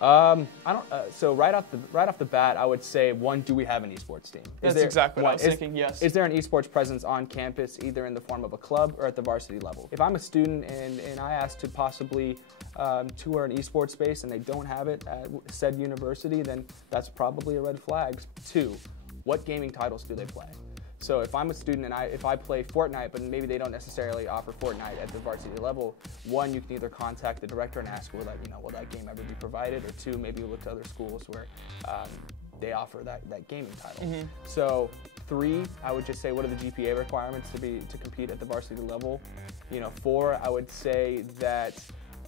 I don't. So right off the bat, I would say one: do we have an esports team? That's exactly what I was thinking. Yes. Is there an esports presence on campus, either in the form of a club or at the varsity level? If I'm a student and I ask to possibly tour an esports space and they don't have it at said university, then that's probably a red flag. 2, what gaming titles do they play? So if I'm a student and if I play Fortnite, but maybe they don't necessarily offer Fortnite at the varsity level, 1, you can either contact the director and ask, will that game ever be provided? Or 2, maybe you look to other schools where they offer that gaming title. Mm-hmm. So 3, I would just say, what are the GPA requirements to compete at the varsity level? 4, I would say that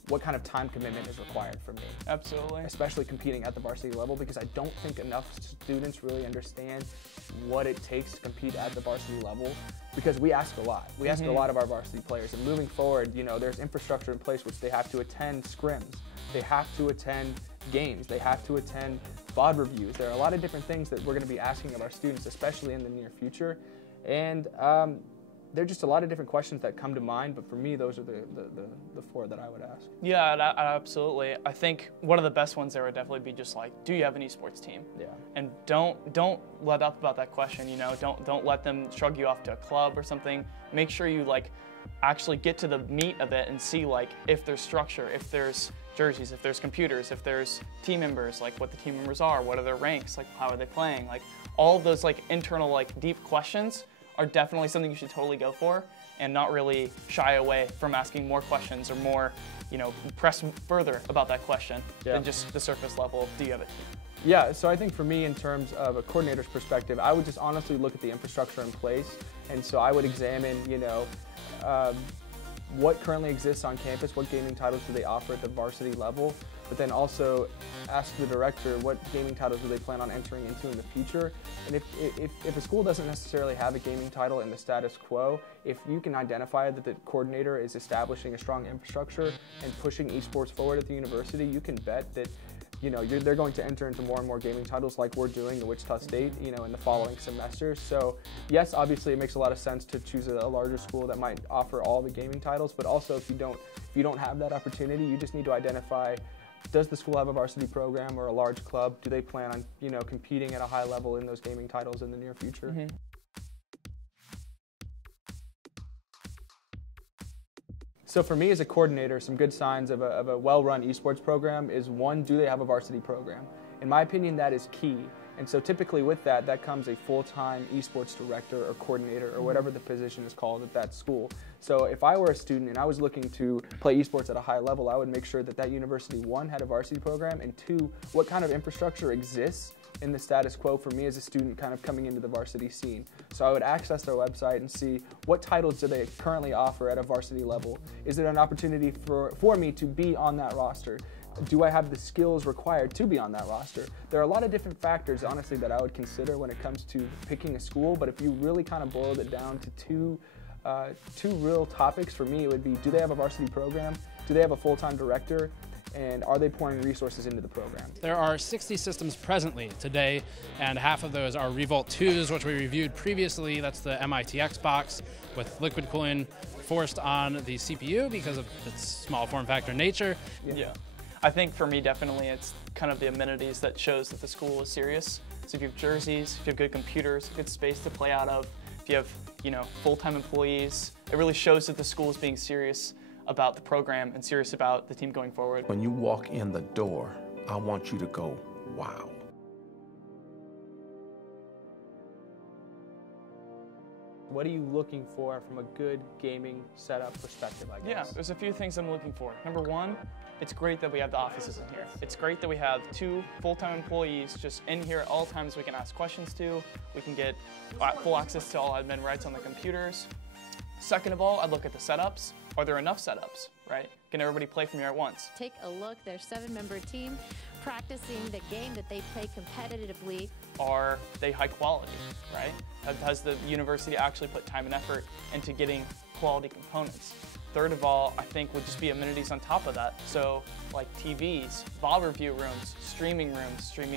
what kind of time commitment is required from me. Absolutely. Especially competing at the varsity level, because I don't think enough students really understand what it takes to compete at the varsity level, because we ask a lot. We ask a lot of our varsity players, and moving forward, there's infrastructure in place which they have to attend scrims, they have to attend games, they have to attend VOD reviews. There are a lot of different things that we're going to be asking of our students, especially in the near future, and there are just a lot of different questions that come to mind, but for me, those are the 4 that I would ask. Yeah, absolutely. I think one of the best ones there would definitely be just like, do you have an esports team? Yeah. And don't let up about that question. Don't let them shrug you off to a club or something. Make sure you actually get to the meat of it and see if there's structure, if there's jerseys, if there's computers, if there's team members, what the team members are, what are their ranks, how are they playing, all of those internal deep questions are definitely something you should totally go for, and not really shy away from asking more questions or more, press further about that question than just the surface level of, do you have a team? Yeah, so I think for me, in terms of a coordinator's perspective, I would just honestly look at the infrastructure in place, and so I would examine, what currently exists on campus, what gaming titles do they offer at the varsity level, but then also ask the director what gaming titles do they plan on entering into in the future. And if a school doesn't necessarily have a gaming title in the status quo, if you can identify that the coordinator is establishing a strong infrastructure and pushing esports forward at the university, you can bet that they're going to enter into more and more gaming titles like we're doing at Wichita State, in the following semesters. So yes, obviously it makes a lot of sense to choose a larger school that might offer all the gaming titles, but also if you don't have that opportunity, you just need to identify, does the school have a varsity program or a large club? Do they plan on, competing at a high level in those gaming titles in the near future? Mm-hmm. So for me as a coordinator, some good signs of a well-run esports program is, 1, do they have a varsity program? In my opinion, that is key. And so typically with that comes a full-time esports director or coordinator or whatever the position is called at that school. So if I were a student and I was looking to play esports at a high level, I would make sure that university, 1, had a varsity program, and 2, what kind of infrastructure exists in the status quo for me as a student kind of coming into the varsity scene. So I would access their website and see what titles do they currently offer at a varsity level. Is it an opportunity for me to be on that roster? Do I have the skills required to be on that roster? There are a lot of different factors, honestly, that I would consider when it comes to picking a school, but if you really kind of boiled it down to two real topics for me, it would be, do they have a varsity program? Do they have a full-time director? And are they pouring resources into the program? There are 60 systems presently today, and half of those are Revolt 2s, which we reviewed previously. That's the MIT Xbox with liquid cooling forced on the CPU because of its small form factor nature. Yeah. I think for me, definitely, it's kind of the amenities that shows that the school is serious. So if you have jerseys, if you have good computers, good space to play out of, if you have, full-time employees, it really shows that the school is being serious about the program and serious about the team going forward. When you walk in the door, I want you to go, wow. What are you looking for from a good gaming setup perspective, I guess? Yeah, there's a few things I'm looking for. Number 1, it's great that we have the offices in here. It's great that we have 2 full-time employees just in here at all times we can ask questions to. We can get full access to all admin rights on the computers. Second of all, I'd look at the setups. Are there enough setups, right? Can everybody play from here at once? Take a look, their 7-member team practicing the game that they play competitively. Are they high quality, right? Has the university actually put time and effort into getting quality components? Third of all, I think would just be amenities on top of that. So like TVs, VOD review rooms, streaming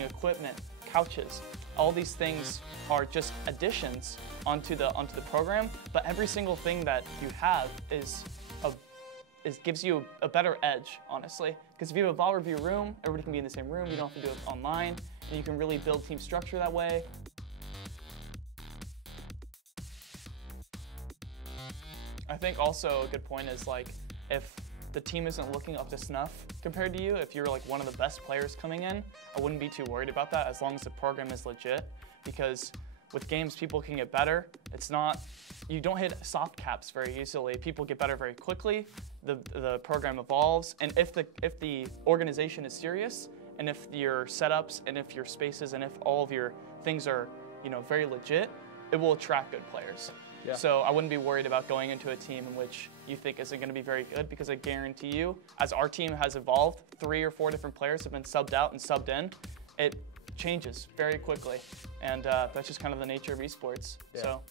equipment, couches. All these things are just additions onto the program, but every single thing that you have is gives you a better edge, honestly. Because if you have a vol review room, everybody can be in the same room. You don't have to do it online, and you can really build team structure that way. I think also a good point is like if the team isn't looking up to snuff compared to you, if you're like one of the best players coming in, I wouldn't be too worried about that as long as the program is legit. Because with games, people can get better. It's not, you don't hit soft caps very easily. People get better very quickly. The program evolves, and if the organization is serious, and if your setups, and if your spaces, and if all of your things are, you know, very legit, it will attract good players. Yeah. So I wouldn't be worried about going into a team in which you think isn't going to be very good, because I guarantee you, as our team has evolved, 3 or 4 different players have been subbed out and subbed in. It changes very quickly, and that's just kind of the nature of esports. Yeah. So.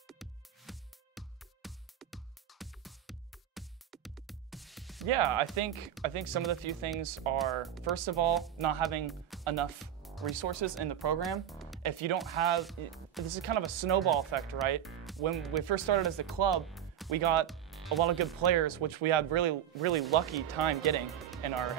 Yeah, I think some of the few things are, first of all, not having enough resources in the program. If you don't have, this is kind of a snowball effect, right? When we first started as a club, we got a lot of good players, which we had really lucky time getting in our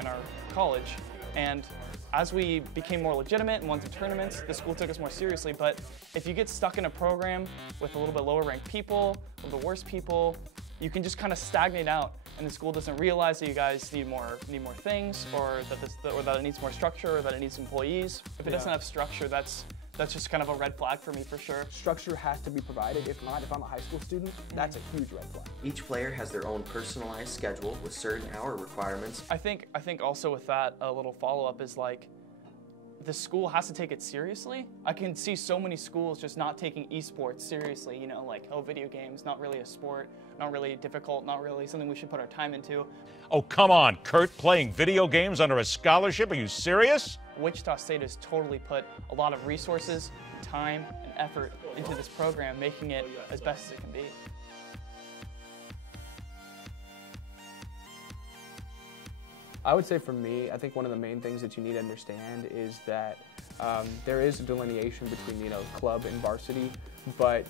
college. And as we became more legitimate and won some tournaments, the school took us more seriously. But if you get stuck in a program with a little bit lower ranked people, a little bit worse people, you can just kind of stagnate out, and the school doesn't realize that you guys need more things, or that it needs more structure, or that it needs employees. If it doesn't have structure, that's just kind of a red flag for me, for sure. Structure has to be provided. If not, if I'm a high school student, that's a huge red flag. Each player has their own personalized schedule with certain hour requirements. I think also with that, a little follow-up is like, the school has to take it seriously. I can see so many schools just not taking esports seriously, you know, like, oh, video games, not really a sport, not really difficult, not really something we should put our time into. Oh, come on, Kurt, playing video games under a scholarship? Are you serious? Wichita State has totally put a lot of resources, time, and effort into this program, making it as best as it can be. I would say for me, I think one of the main things that you need to understand is that there is a delineation between, you know, club and varsity, but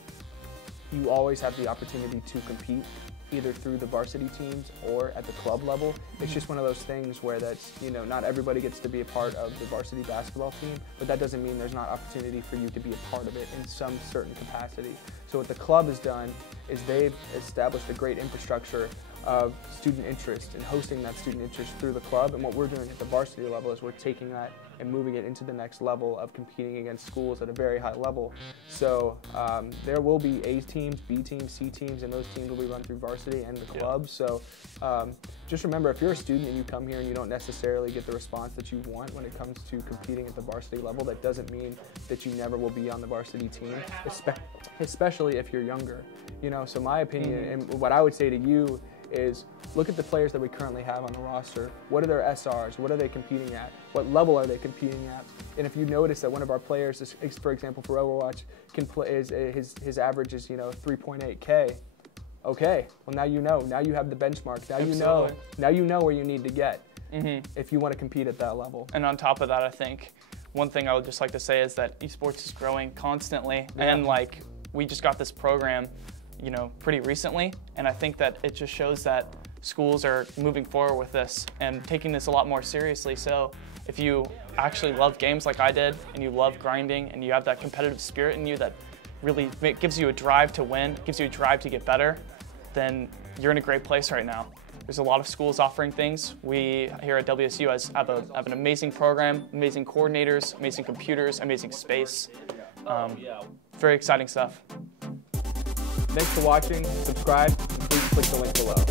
you always have the opportunity to compete either through the varsity teams or at the club level. It's just one of those things where that's, you know, not everybody gets to be a part of the varsity basketball team, but that doesn't mean there's not opportunity for you to be a part of it in some certain capacity. So what the club has done is they've established a great infrastructure of student interest and hosting that student interest through the club. And what we're doing at the varsity level is we're taking that and moving it into the next level of competing against schools at a very high level. So there will be A teams, B teams, C teams, and those teams will be run through varsity and the club. So just remember, if you're a student and you come here and you don't necessarily get the response that you want when it comes to competing at the varsity level, that doesn't mean that you never will be on the varsity team, especially if you're younger. You know, so my opinion, and what I would say to you is look at the players that we currently have on the roster. What are their SRs? What are they competing at? What level are they competing at? And if you notice that one of our players, is, for example, for Overwatch, can play his average is, you know, 3.8K. Okay, well now you know. Now you have the benchmark. Now you know. Now you know where you need to get if you want to compete at that level. And on top of that, I think one thing I would just like to say is that esports is growing constantly, and like we just got this program, you know, pretty recently, and I think that it just shows that schools are moving forward with this and taking this a lot more seriously. So if you actually love games like I did, and you love grinding, and you have that competitive spirit in you that really gives you a drive to win, gives you a drive to get better, then you're in a great place right now. There's a lot of schools offering things. We here at WSU have an amazing program, amazing coordinators, amazing computers, amazing space. Very exciting stuff. Thanks for watching. Subscribe, and please click the link below.